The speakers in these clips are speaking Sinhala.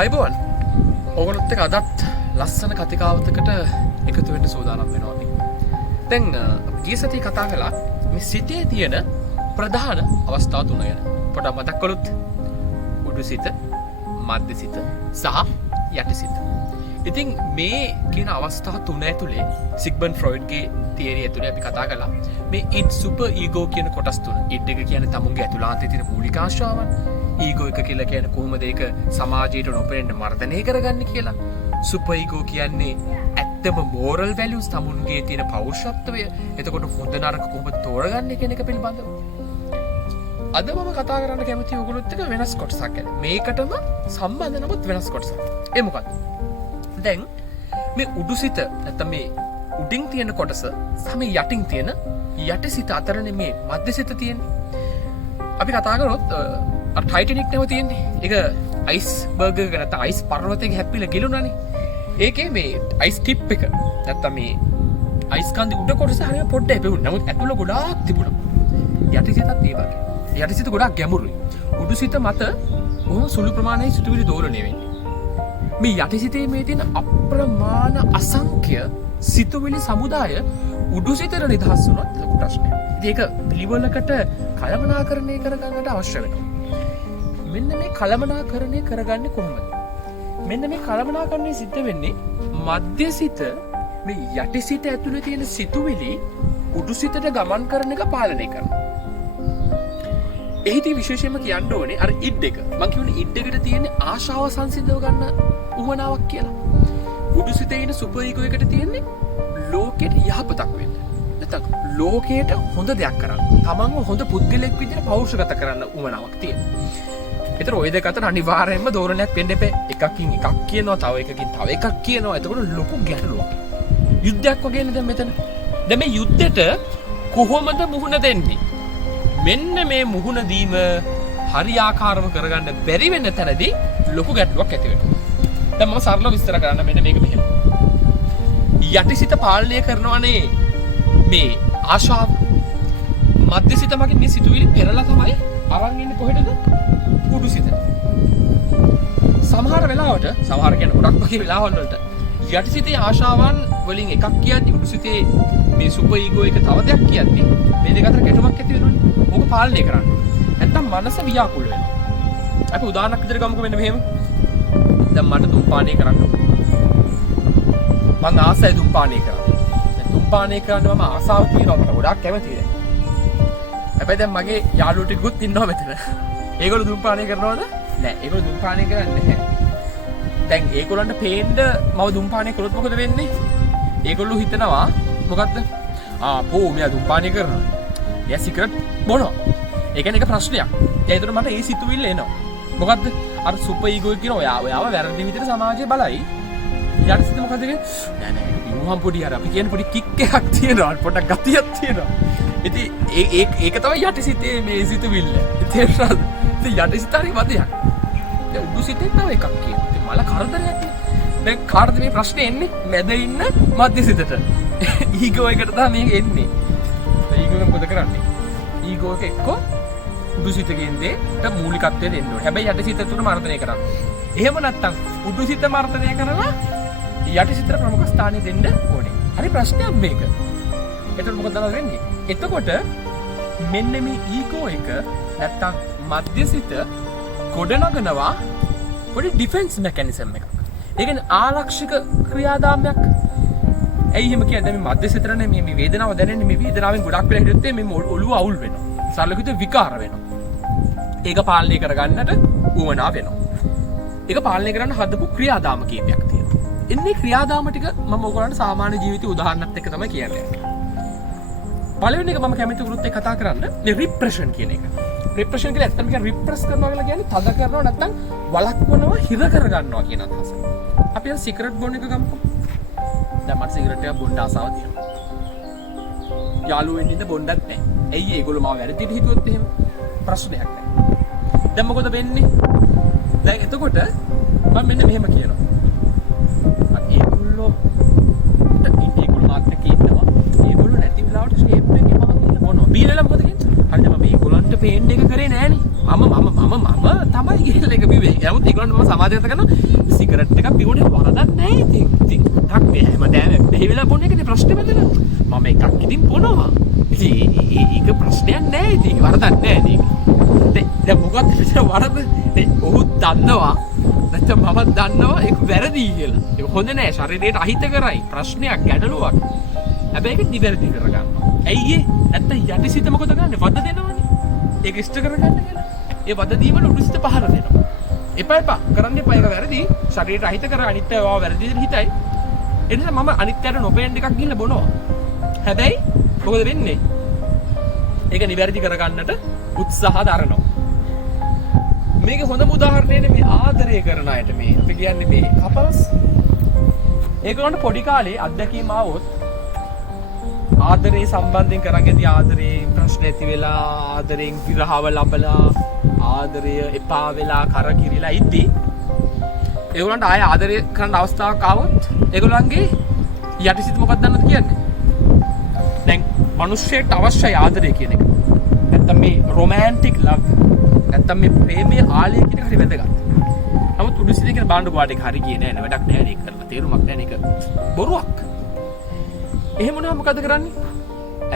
අයිබෝන් ඔගොල්ලොත් එක්ක අදත් ලස්සන කතිකාවතකට එකතු වෙන්න සූදානම් වෙනවා අපි. දැන් ගිය සතියේ කතා කළා මේ සිතේ තියෙන ප්‍රධාන අවස්ථා තුන ගැන. පොඩ්ඩක් මතක් කළොත් උඩු සිත, මධ්‍ය සිත සහ යටි සිත. ඉතින් මේ කියන අවස්ථා තුන ඇතුලේ සිග්මන්ඩ් ෆ්‍රොයිඩ්ගේ තියරිය ඇතුලේ අපි කතා කළා මේ ඉඩ් සුපර් ඊගෝ කියන කොටස් තුන. ඉඩ් එක කියන්නේ තමුන්ගේ ඇතුළාන්තයේ තියෙන මූලික ආශාවන්. ඊගෝ එක කියලා කියන්නේ කොහොමද ඒක සමාජයට නොපෙනෙන්න මර්ධනය කරගන්නේ කියලා. සුපර් ඊගෝ කියන්නේ ඇත්තම මෝරල් වැලියුස් තමුන්ගේ තියෙන පෞරුෂත්වය. එතකොට හොඳ නරක කොහොමද තෝරගන්නේ කියන එක පිළිබඳව. අද මම කතා කරන්න කැමති ඔයගොල්ලොත් එක්ක වෙනස් කොටසක් ගැන. මේකටම සම්බන්ධ නමුත් වෙනස් කොටසක්. ඒ මොකක්ද? දැන් මේ උඩුසිත නැත්නම් මේ උඩින් තියෙන කොටස සහ මේ යටින් තියෙන යටිසිත අතරනේ මේ මධ්‍යසිත තියෙන්නේ. අපි කතා කරොත් අර ටයිටැනික් නම තියෙන්නේ. ඒක අයිස් බර්ග් එක නැත්නම් අයිස් පර්වතයක හැප්පිලා ගිලුණානේ. ඒකේ මේ අයිස් ටිප් එක නැත්නම් මේ අයිස් කන්දේ උඩ කොටස හරිය පොඩ්ඩක් එපෙවුණා. නමුත් ඇතුළ ගොඩාක් තිබුණා. යටිසිතත් ඒ වගේ. යටිසිත ගොඩාක් ගැඹුරුයි. උඩුසිත මත බොහොම සුළු ප්‍රමාණයේ සිතුවිලි දෝලණය වෙන්නේ. මේ යටිසිතේ මේ තියෙන අප්‍රමාණ අසංඛ්‍ය සිතුවිලි සමුදාය උඩුසිතට නිදහස් වුණොත් ලොකු ප්‍රශ්නයක්. ඉතින් ඒක පිළිවෙලකට කළමනාකරණය කරගන්නට අවශ්‍ය වෙනවා. මෙන්න මේ කළමනාකරණය කරගන්නේ කොහොමද? මෙන්න මේ කළමනාකරණය සිද්ධ වෙන්නේ මධ්‍යසිත මේ යටිසිත ඇතුලේ තියෙන සිතුවිලි උඩුසිතට ගමන් කරන එක පාලනය කරනවා. එහිදී විශේෂයෙන්ම කියන්න ඕනේ අර ඉඩ් එක. මම කියුනේ ඉඩ් එකට තියෙන ආශාව සංසිඳව ගන්න උවමනාවක් කියලා. උඩුසිතේ ඉන්න සුපර් ඊගෝ එකට තියෙන්නේ ලෝකෙට යහපතක් වෙන්න. නැත්නම් ලෝකයට හොඳ දෙයක් කරන්න. තමන්ව හොඳ පුද්ගලෙක් විදිහට පෞරුෂගත කරන්න උවමනාවක් තියෙනවා. ඒතර ওই දෙක අතර අනිවාර්යයෙන්ම දෝරණයක් වෙන්න එපේ. එකකින් එකක් කියනවා, තව එකකින් තව එකක් කියනවා. එතකොට ලොකු ගැටලුවක්. යුද්ධයක් වගේනේ දැන් මෙතන. දැන් මේ යුද්ධෙට කොහොමද මුහුණ දෙන්නේ? මෙන්න මේ මුහුණ දීම හරියාකාරව කරගන්න බැරි වෙන තැනදී ලොකු ගැටලුවක් ඇති වෙනවා. දැන් මම සරලව විස්තර කරන්න මෙන්න මේක මෙහෙම. යටිසිත පාලනය කරනවානේ මේ ආශාව. මධ්‍යසිත මගින් මේ සිතුවිලි පෙරලා තමයි අරන් ඉන්නේ කොහෙටද? උඩුසිතට. සමහර වෙලාවට සමහර කියන්නේ ගොඩක් වගේ වෙලාවල් වලට යටිසිතේ ආශාවන් වලින් එකක් කියද්දි උඩුසිතේ මේ සුපර් ඊගෝ එක තව දෙයක් කියද්දි මේ දෙක අතර ගැටුමක් ඇති වෙනවනේ. ඕක පාලනය කරන්න. නැත්තම් මනස ව්‍යාකූල වෙනවා. අපි උදාහරණයක් විදිහට ගමුකෝ මෙන්න මෙහෙම. දැන් මට දුම්පානය කරන්න ඕන. මම ආසයි දුම්පානය කරන්න. දැන් දුම්පානය කරන්න මම ආසාව තියෙනවා මට ගොඩාක් කැමතියි දැන්. හැබැයි දැන් මගේ යාළුවෝ ටිකකුත් ඉන්නවා මෙතන. ඒගොල්ලෝ දුම්පානය කරනවද? නෑ. ඒගොල්ලෝ දුම්පානය කරන්නේ නැහැ. දැන් ඒගොල්ලන්ට පේන්න මම දුම්පානය කරොත් මොකද වෙන්නේ? ඒගොල්ලෝ හිතනවා මොකද්ද? මෙයා දුම්පානය කරනවා. එයා සිගරට් බොනවා. ඒ කියන්නේ එක ප්‍රශ්නයක්. ඒතර මට ඒ සිතුවිල්ල එනවා. මොකද්ද? අර සුපර් ඊගෝ කියන ඔයාව වැරදි විදිහට සමාජයේ බලයි. යටිසිත මොකද කියන්නේ? නෑ බිමුහම් පොඩි අර අපි කියන පොඩි කික් එකක් තියෙනවා. පොඩක් ගතියක් තියෙනවා. ඉතින් ඒක තමයි යටිසිතේ මේ සිතුවිල්ල. තේරුණාද? ඉතින් යටිසිත හරි වදයක්. දැන් උඩුසිතේ තව එකක් කියනවා. ඉතින් මල කරදරයක් නේ. දැන් කාටද මේ ප්‍රශ්නේ එන්නේ? මැද ඉන්න මධ්‍යසිතට. ඊගෝ එකට තමයි මේක එන්නේ. ඊගෝ එක මොකද කරන්නේ? ඊගෝ එක එක්ක උඩුසිත කියන්නේ මූලිකත්වය දෙන්න ඕනේ. හැබැයි යටිසිත තුන මර්ධනය කරන්න. එහෙම නැත්නම් උඩුසිත මර්ධනය කරලා යටිසිතට ප්‍රමුඛ ස්ථානය දෙන්න ඕනේ. හරි ප්‍රශ්නයක් මේක. එතකොට මොකද වෙන්නේ? එතකොට මෙන්න මේ ඊගෝ එක නැත්නම් මධ්‍යසිත ගොඩනගනවා පොඩි ඩිෆෙන්ස් මෙකැනිසම් එකක්. ඒ කියන්නේ ආරක්ෂක ක්‍රියාදාමයක්. ඇයි එහෙම කියන්නේ? මේ මධ්‍යසිතරනේ මේ වේදනාව දැනෙන්නේ. මේ වේදනාවෙන් ගොඩක් වෙලා හිටියොත් මේ ඔළුව අවුල් වෙනවා. සරලව කිව්වොත් විකාර වෙනවා. ඒක පාලනය කරගන්නට උවමනා වෙනවා. ඒක පාලනය කරන්න හදපු ක්‍රියාදාම කීපයක් තියෙනවා. එන්නේ ක්‍රියාදාම ටික මම ඔයගොල්ලන්ට සාමාන්‍ය ජීවිතයේ උදාහරණයක් එක්ක තමයි කියන්නේ. පළවෙනි එක මම කැමති වුණොත් ඒ කතා කරන්න මේ රිප්‍රෙෂන් කියන එක. රිප්‍රෙෂන් කියලා ඇත්තටම කියන්නේ රිප්‍රෙස් කරනවා කියලා කියන්නේ තද කරනවා නැත්නම් වළක්වනවා හිර කරගන්නවා කියන අදහස. අපි අර සිගරට් බොන එක ගමුකෝ. දැන් මට සිගරට් එකක් බොන්න ආසාව තියෙනවා. යාළුවෙන් ඉඳ බොන්නත් නැහැ. ඇයි ඒගොල්ලෝ මාව වැරදිට හිතුවොත් එහෙම ප්‍රශ්නයක් නැහැ. දැන් මොකද වෙන්නේ? දැන් එතකොට මම මෙන්න මෙහෙම කියනවා. ඒගොල්ලෝ මාත්‍රක ඉන්නවා. ඒගොල්ලෝ නැති වෙලාවට ෂේප් එකේ මම මොනවා බීරලා මොකද කියන්නේ? හරිද මම ඒගොල්ලන්ට පේන්න එක කරේ නෑනේ. මම තමයි ගිහලා එක බිව්වේ. නමුත් ඒගොල්ලන්ට මම සමාජගත කරනවා සිගරට් එකක් පිරුණේ වරදක් නැහැ ඉතින්. ඉතින් 탁 මේ හැමදාම මෙහෙ වෙලා බොන්න එකනේ ප්‍රශ්නේ බදලා. මම එකක් ඉතින් බොනවා. ඉතින් ඒක ප්‍රශ්නයක් නැහැ ඉතින්. වරදක් නැහැ ඉතින්. දැන් මොකක්ද විතර වරද? ඔහු දන්නවා. නැත්නම් මම දන්නවා ඒක වැරදි කියලා. ඒක හොඳ නෑ ශරීරයට අහිත කරයි. ප්‍රශ්නයක් ගැටලුවක්. හැබැයි ඒක නිවැරදි කරගන්න. ඇයි ඒ? නැත්නම් යටිසිත මොකද කරන්නේ? වද දෙනවනේ. ඒක ඉෂ්ට කරගන්න කියලා. ඒ වද දීම උඩුසිත පහර දෙනවා. එපා කරන්න එපා ඒක වැරදි. ශරීරයට අහිත කර අනිත් ඒවා වැරදි විදිහට හිතයි. ඒ නිසා මම අනිත් අයට නොපෙනෙන එකක් ගිහලා බොනවා. හැබැයි මොකද වෙන්නේ? ඒක නිවැරදි කරගන්නට උත්සාහ දරනවා. මේක හොඳම උදාහරණයනේ මේ ආදරය කරන අයට මේ අපි කියන්නේ මේ කපල්ස්. ඒගොල්ලන්ට පොඩි කාලේ අත්දැකීම් ආවොත් ආදරේ සම්බන්ධයෙන් කරගෙනදී ආදරේ ප්‍රශ්න ඇති වෙලා ආදරෙන් විරහව ලබලා ආදරය එපා වෙලා කරකිරිලා ඉද්දි ඒගොල්ලන්ට ආය ආදරය කරන්න අවස්ථාවක් ආවොත් ඒගොල්ලන්ගේ යටිසිත මොකක්ද දන්නවද කියන්නේ? දැන් මිනිස්සෙට අවශ්‍යයි ආදරය කියන එක. නැත්තම් මේ රොමැන්ටික් ලව් නැත්තම් මේ ප්‍රේමයේ ආලය කියන එක හරි වැදගත්. නමුත් උඩුසිතේ කියන බාණ්ඩ පාඩේ හරි ගියේ නෑ නේ වැඩක් නෑ නේ කරලා තේරුමක් නෑ නේක. බොරුවක්. එහෙම වුණාම මොකද කරන්නේ?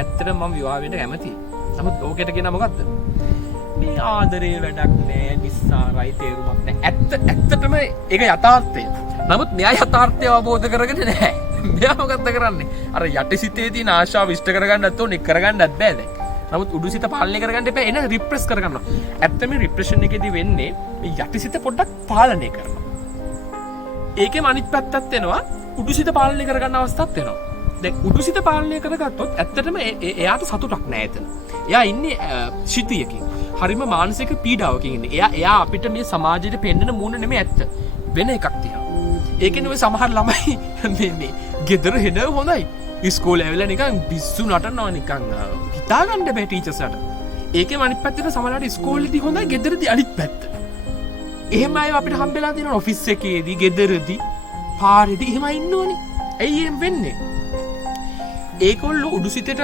ඇත්තටම මම විවාහ වෙන්න කැමතියි. නමුත් ඕකෙට කියන මොකද්ද? මේ ආදරේ වැඩක් නෑ නිස්සාරයි තේරුමක් නෑ. ඇත්තටම ඒක යථාර්ථය. නමුත් මෙයා යථාර්ථය අවබෝධ කරගෙන නෑ. මෙයා මොකද්ද කරන්නේ? අර යටිසිතේ තියෙන ආශාව ඉෂ්ට කරගන්නත් ඕනේ කරගන්නත් බෑ දැන්. නමුත් උඩුසිත පාලනය කරගන්න එපා. එන රිප්‍රෙස් කරගන්නවා. ඇත්තම රිප්‍රෙෂන් එකේදී වෙන්නේ මේ යටිසිත පොඩ්ඩක් පාලනය කරනවා. ඒකෙම අනිත් පැත්තත් වෙනවා උඩුසිත පාලනය කරගන්න අවස්ථාවක් වෙනවා. දැන් උඩුසිත පාලනය කරගත්තොත් ඇත්තටම එයාට සතුටක් නෑ එතන. එයා ඉන්නේ ශිතියකින්. හරිම මානසික පීඩාවකින් ඉන්නේ. එයා අපිට මේ සමාජයට පෙන්වන මූණ නෙමෙයි ඇත්ත. වෙන එකක් තියෙනවා. ඒකනේ ඔය සමහර ළමයි මේ ගෙදර හෙන හොඳයි. ඉස්කෝලේ ඇවිල්ලා නිකන් පිස්සු නටනවා නිකන් හිතා ගන්න බෑ ටීචර්ස්ලාට. ඒකෙම අනිත් පැත්තට සමහරවිට ඉස්කෝලේදී හොඳයි ගෙදරදී අනිත් පැත්ත. එහෙම අය අපිට හම්බෙලා තියෙනවා ඔෆිස් එකේදී ගෙදරදී පාරේදී එහෙම ඉන්නෝනේ. ඇයි එහෙම වෙන්නේ? ඒගොල්ලෝ උඩුසිතේට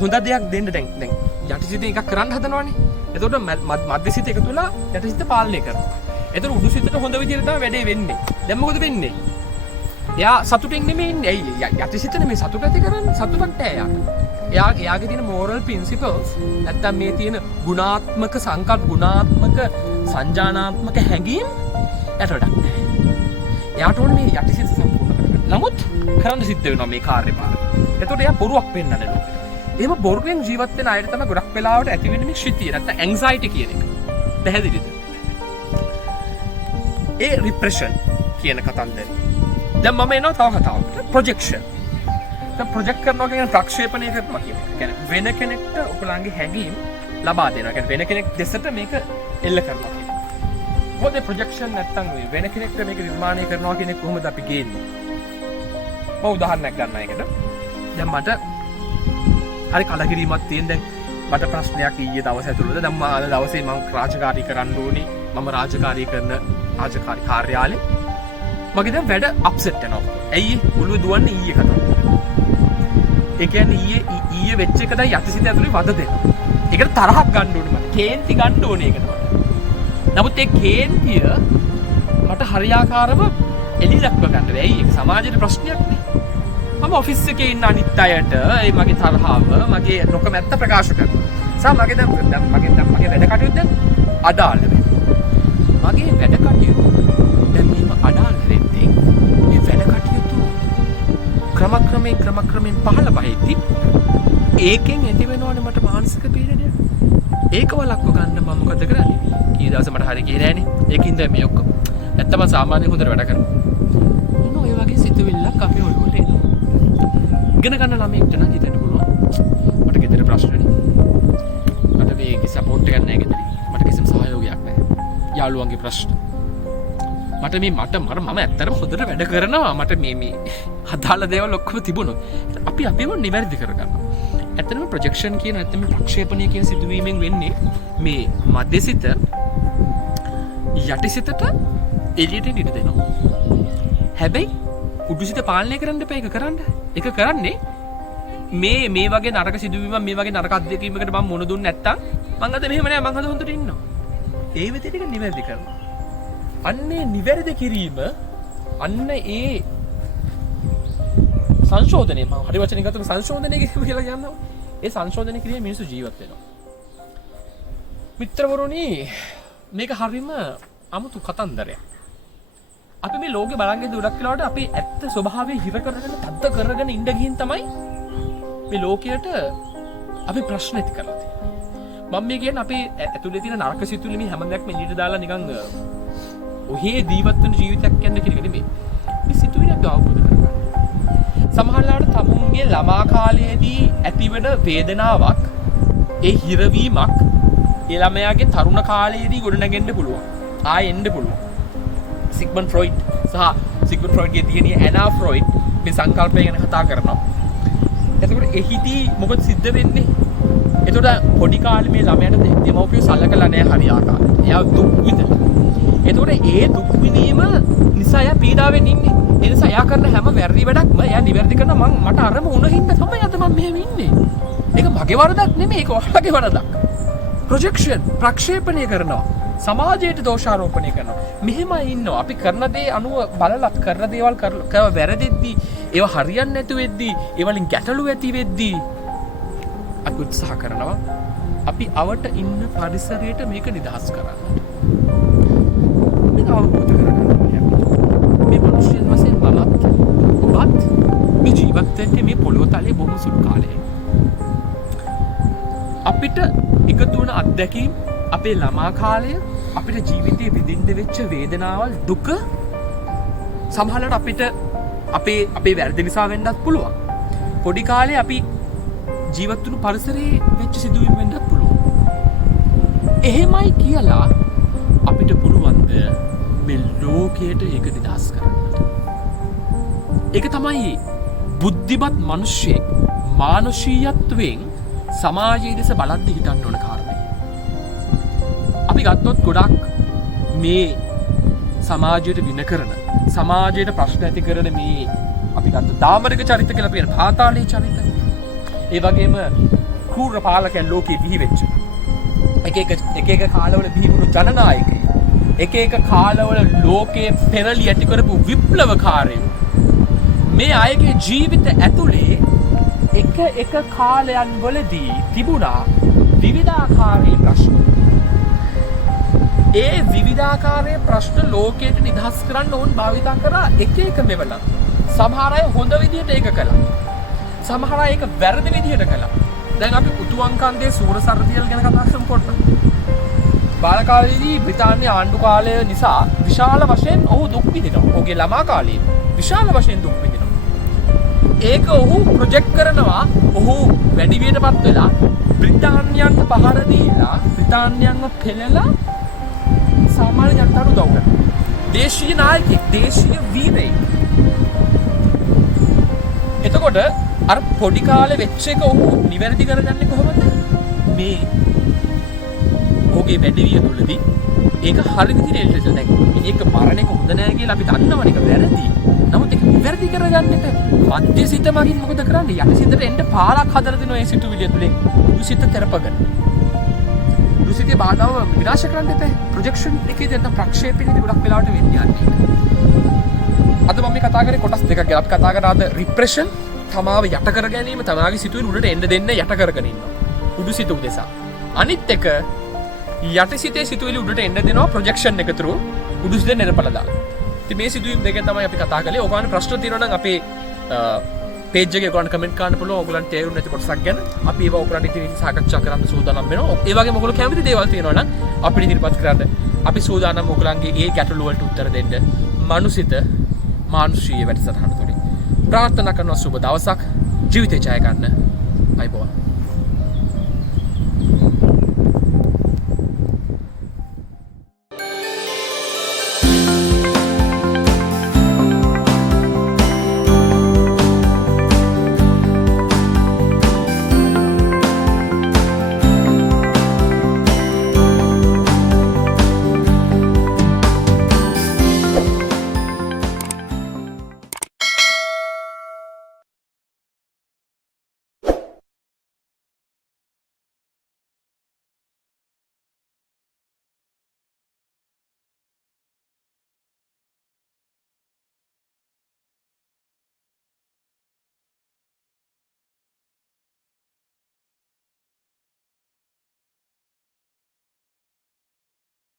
හොඳ දෙයක් දෙන්න දැන් යටිසිතේ එකක් කරන්න හදනවානේ. එතකොට මධ්‍යසිත එකතු වෙලා යටිසිත පාලනය කරනවා. එතකොට උඩුසිතට හොඳ විදිහට තමයි වැඩේ වෙන්නේ. දැන් මොකද වෙන්නේ? එයා සතුටින් නෙමෙයි ඉන්නේ. ඇයි යටිසිත නෙමෙයි සතුට ඇති කරන්නේ. සතුටක් නැහැ එයාට. එයාගේ තියෙන moral principles නැත්තම් මේ තියෙන ගුණාත්මක සංකල්ප ගුණාත්මක සංජානාත්මක හැඟීම් එයාට වැඩක් නැහැ. එයාට ඕනේ මේ යටිසිත සම්පූර්ණ කරගන්න. නමුත් කරන්න සිද්ධ වෙනවා මේ කාර්යභාරය. එතකොට එයා බොරුවක් පෙන්නන්නේ ලෝකෙට. එහෙම බොරුවෙන් ජීවත් වෙන අයට තමයි ගොඩක් වෙලාවට ඇති වෙන්නේ මේ ශිතිය නැත්තම් ඇන්සයිටි කියන එක. පැහැදිලිද? ඒ රිප්‍රෙෂන් කියන කතන්දරේ. දැන් මම එනවා තව කතාවකට. ප්‍රොජෙක්ෂන්. දැන් ප්‍රොජෙක්ට් කරනවා කියන්නේ ප්‍රක්ෂේපණය කරනවා කියන එක. කියන්නේ වෙන කෙනෙක්ට ඔයගොල්ලන්ගේ හැඟීම් ලබා දෙනවා. කියන්නේ වෙන කෙනෙක් දෙසට මේක එල්ල කරනවා කියන එක. මොකද ප්‍රොජෙක්ෂන් නැත්තම් වෙන කෙනෙක්ට මේක නිර්මාණය කරනවා කියන එක කොහොමද අපි ගේන්නේ? මම උදාහරණයක් ගන්නවා ඒකට. දැන් මට හරි කලකිරීමක් තියෙන දැන් මට ප්‍රශ්නයක් ඊයේ දවස් ඇතුළත දැන් මම අද දවසේ මම රාජකාරී කරන්න ඕනේ. මම රාජකාරී කරන රාජකාරී කාර්යාලේ මගේ දැන් වැඩ අප්සෙට් වෙනවා. ඇයි ඔළුව දුවන්නේ ඊයේ කතාව. ඒ කියන්නේ ඊයේ වෙච්ච එක දැන් යටිසිත ඇතුලේ වද දෙනවා. ඒකට තරහක් ගන්න ඕනේ මට. කේන්ති ගන්න ඕනේ ඒකට මට. නමුත් ඒ කේන්තිය මට හරියාකාරව එළි දක්ව ගන්න බැහැ. ඇයි ඒක සමාජයේ ප්‍රශ්නයක් නේ. මම ඔෆිස් එකේ ඉන්න අනිත් අයට ඒ මගේ තරහව මගේ නොකමැත්ත ප්‍රකාශ කරනවා. මගේ දැන් මගේ වැඩ කටයුතු දැන් අදාළ වෙනවා. මගේ වැඩ කටයුතු දැන් මේව අදාළ වෙද්දී මේ වැඩ කටයුතු ක්‍රමක්‍රමයෙන් පහළ බහිද්දි ඒකෙන් ඇති වෙනවනේ මට මානසික පීඩනයක්. ඒක වළක්ව ගන්න මම මොකද කරන්නේ? කී දවස් මට හරි ගියේ නෑනේ. ඒකින්ද මේ ඔක්කොම නැත්තම් මම සාමාන්‍යයෙන් හොඳට වැඩ කරනවා. මොන ඔය වගේ සිතුවිල්ලක් අපේ ඔළුවට එනවා. ඉගෙන ගන්න ළමයෙක්ට නම් හිතන්න පුළුවන්. මට ගෙදර ප්‍රශ්නනේ. මට මේක සපෝට් එකක් නැහැ ගෙදරින්. මට කිසිම සහයෝගයක් නැහැ. යාළුවන්ගේ ප්‍රශ්න. මට මම ඇත්තටම හොඳට වැඩ කරනවා. මට මේ අදාළ දේවල් ඔක්කොම තිබුණා. අපි අපිව නිවැරදි කරගන්නවා. ඇත්තටම ප්‍රොජෙක්ෂන් කියන නැත්නම් මේ ප්‍රක්ෂේපණය කියන සිදුවීමෙන් වෙන්නේ මේ මධ්‍යසිත යටිසිතට එළියට ඉඩ දෙනවා. හැබැයි උඩුසිත පාලනය කරන්න එපා. ඒක කරන්නේ මේ වගේ නරක සිදුවීමක් මේ වගේ නරක අත්දැකීමකට මම මොන දුන්නේ නැත්තම් මං අද මෙහෙම නෑ මං අද හොඳට ඉන්නවා. ඒ විදිහට නිවැරදි කරනවා. අන්නේ නිවැරදි කිරීම අන්න ඒ සංශෝධනය මම හරි වචනෙන් ගත්තොත් සංශෝධනය කියලා කියනවා. ඒ සංශෝධනය කිරීම මිනිස්සු ජීවත් වෙනවා. මිත්‍රවරුනි මේක හරිම අමුතු කතන්දරයක්. අපි මේ ලෝකේ බලන් ඉඳි උඩක් වෙලාවට අපේ ඇත්ත ස්වභාවය හිර කරගෙන තද්ද කරගෙන ඉඳ ගින් තමයි මේ ලෝකයට අපි ප්‍රශ්න ඇති කරලා තියෙන්නේ. මම මේ කියන්නේ අපේ ඇතුලේ තියෙන නරක සිතුවිලි මේ හැමදේක්ම එළියට දාලා නිකන් ඔහේ ජීවත් වෙන ජීවිතයක් යන්න කියන එක නෙමෙයි. මේ සිතුවිලි අපි අවබෝධ කරගන්න. සමහරවිට තමුන්ගේ ළමා කාලයේදී ඇතිවන වේදනාවක් ඒ හිරවීමක් ඒ ළමයාගේ තරුණ කාලයේදී ගොඩනගෙන්න පුළුවන්. ආයෙ එන්න පුළුවන්. සිග්මන්ඩ් ෆ්‍රොයිඩ් සහ සිග්මන්ඩ් ෆ්‍රොයිඩ්ගේ දියණිය ඇනා ෆ්‍රොයිඩ් මේ සංකල්පය ගැන කතා කරනවා. එතකොට එහිදී මොකද සිද්ධ වෙන්නේ? එතකොට පොඩි කාලේ මේ ළමයාට දෙමව්පියෝ සලකලා නැහැ හරි ආකාරයට. එයා දුක් විඳලා. එතකොට ඒ දුක් විඳීම නිසා එයා පීඩාවෙන් ඉන්නේ. ඒ නිසා එයා කරන හැම වැරදි වැඩක්ම එයා නිවැරදි කරන මට අරම උන හින්දා තමයි අද මම මෙහෙම ඉන්නේ. ඒක මගේ වරදක් නෙමෙයි ඒක ඔයාලගේ වරදක්. ප්‍රොජෙක්ෂන් ප්‍රක්ෂේපණය කරනවා. සමාජයට දෝෂාරෝපණය කරනවා. මෙහෙමයි ඉන්නවා. අපි කරන දේ අනුව බලලත් කරන දේවල් කරලා වැරදිද්දී ඒව හරියන්නේ නැතු වෙද්දී ඒ වලින් ගැටලු ඇති වෙද්දී අපි උත්සාහ කරනවා අපි අවට ඉන්න පරිසරයට මේක නිදහස් කරන්න. මේක අවබෝධ කරගන්න. මේ මිනිස්සුන් වශයෙන් මමත් ඔබත් මේ ජීවත් වෙන්නේ මේ පොළොව තලයේ බොහොම සුළු කාලයක. අපිට එකතු වුණ අත්දැකීම් අපේ ළමා කාලය අපිට ජීවිතයේ විඳින්න වෙච්ච වේදනාවල් දුක සමහරවිට අපිට අපේ වැරදි නිසා වෙන්නත් පුළුවන්. පොඩි කාලේ අපි ජීවත් වුණු පරිසරයේ වෙච්ච සිදුවීම් වෙන්නත් පුළුවන්. එහෙමයි කියලා අපිට පුළුවන්ද මේ ලෝකයට ඒක නිදහස් කරන්නට? ඒක තමයි බුද්ධිමත් මිනිස්සෙක් මානුෂීයත්වයෙන් සමාජයේ දෙස බලද්දී හිතන්න ඕන කාරණේ. අපි ගත්තොත් ගොඩක් මේ සමාජයට වින කරන සමාජයට ප්‍රශ්න ඇති කරන මේ අපි ගත්ත දාමරික චරිත කියලා කියන පාතාලී චරිත. ඒ වගේම කූර පාලකයන් ලෝකේ බිහි වෙච්ච. එක එක කාලවල බිහි වුණු ජනනායකයෝ. එක එක කාලවල ලෝකේ පෙරලි ඇති කරපු විප්ලවකාරයෝ. මේ අයගේ ජීවිත ඇතුලේ එක කාලයන් වලදී තිබුණා විවිධාකාරී ප්‍රශ්න. ඒ විවිධාකාරයේ ප්‍රශ්න ලෝකයට නිදහස් කරන්න ඕන් භාවිතා කරා එක මෙවල. සමහර අය හොඳ විදිහට ඒක කළා. සමහර අය ඒක වැරදි විදිහට කළා. දැන් අපි උතුවංකන්දේ සූර සරදියල් ගැන කතා කරමු පොඩ්ඩක්. බාල කාලේදී බ්‍රිතාන්‍ය ආණ්ඩු කාලය නිසා විශාල වශයෙන් ඔහු දුක් විඳිනවා. ඔහුගේ ළමා කාලේ විශාල වශයෙන් දුක් විඳිනවා. ඒක ඔහු ප්‍රොජෙක්ට් කරනවා. ඔහු වැඩි වියටපත් වෙලා බ්‍රිතාන්‍යයන්ට පහර දීලා බ්‍රිතාන්‍යයන්ව පෙළලා සාමාන්‍ය ජනතාවට උදව් කරනවා. දේශීය නායකයෙක්, දේශීය වීරයෙක්. එතකොට අර පොඩි කාලේ වෙච්ච එක ඔහු නිවැරදි කරගන්නේ කොහොමද? මේ ඔහුගේ වැඩිවිය තුලදී ඒක හරි විදිහට එල්ලෙන්න. දැන් මේක මරණයක හොඳ නැහැ කියලා අපි දන්නවනේ ඒක වැරදි. නමුත් ඒක නිවැරදි කරගන්නට මධ්‍යසිත මගින් මොකද කරන්නේ? යටිසිතට එන්න පාරක් හදලා දෙනවා ඒ සිතුවිලිය තුලින්. උසිත තෙරපගෙන. දුසිතේ බාධාව විනාශ කරන්න එපා. ප්‍රොජෙක්ෂන් එකේ දෙන්න ප්‍රක්ෂේපණයේදී ගොඩක් වෙලාවට වෙන්නේ යන්නේ. අද මම මේ කතා කරේ කොටස් දෙකක් ගැන. අපි කතා කරා අද රිප්‍රෙෂන්, තමාව යට කර ගැනීම, තමාගේ සිතුවිලි උඩට එන්න දෙන්න යට කරගෙන ඉන්නවා. උඩුසිත උදෙසා. අනිත් එක යටිසිතේ සිතුවිලි උඩට එන්න දෙනවා ප්‍රොජෙක්ෂන් එක through උඩුසිතේ නිරපල දාලා. ඉතින් මේ සිදුවීම් දෙකෙන් තමයි අපි කතා කළේ. ඔයගොල්ලන් ප්‍රශ්න තියෙනවා නම් අපේ පේජ් එකේ ඔයගොල්ලන් කමෙන්ට් කරන්න පුළුවන්. ඔයගොල්ලන් තේරුම් නැති කොටසක් ගැන අපි ඒවා ඔයගොල්ලන් ඉතින් සාකච්ඡා කරන්න සූදානම් වෙනවා. ඒ වගේම ඔයගොල්ලෝ කැමති දේවල් තියෙනවා නම් අපිට ඉදිරිපත් කරන්න. අපි සූදානම් ඔයගොල්ලන්ගේ ඒ ගැටලු වලට උත්තර දෙන්න. මනුසිත මානුෂීය වැඩසටහන තුලින්. ප්‍රාර්ථනා කරනවා සුබ දවසක්. ජීවිතේ ජය ගන්න. අයබෝවන්.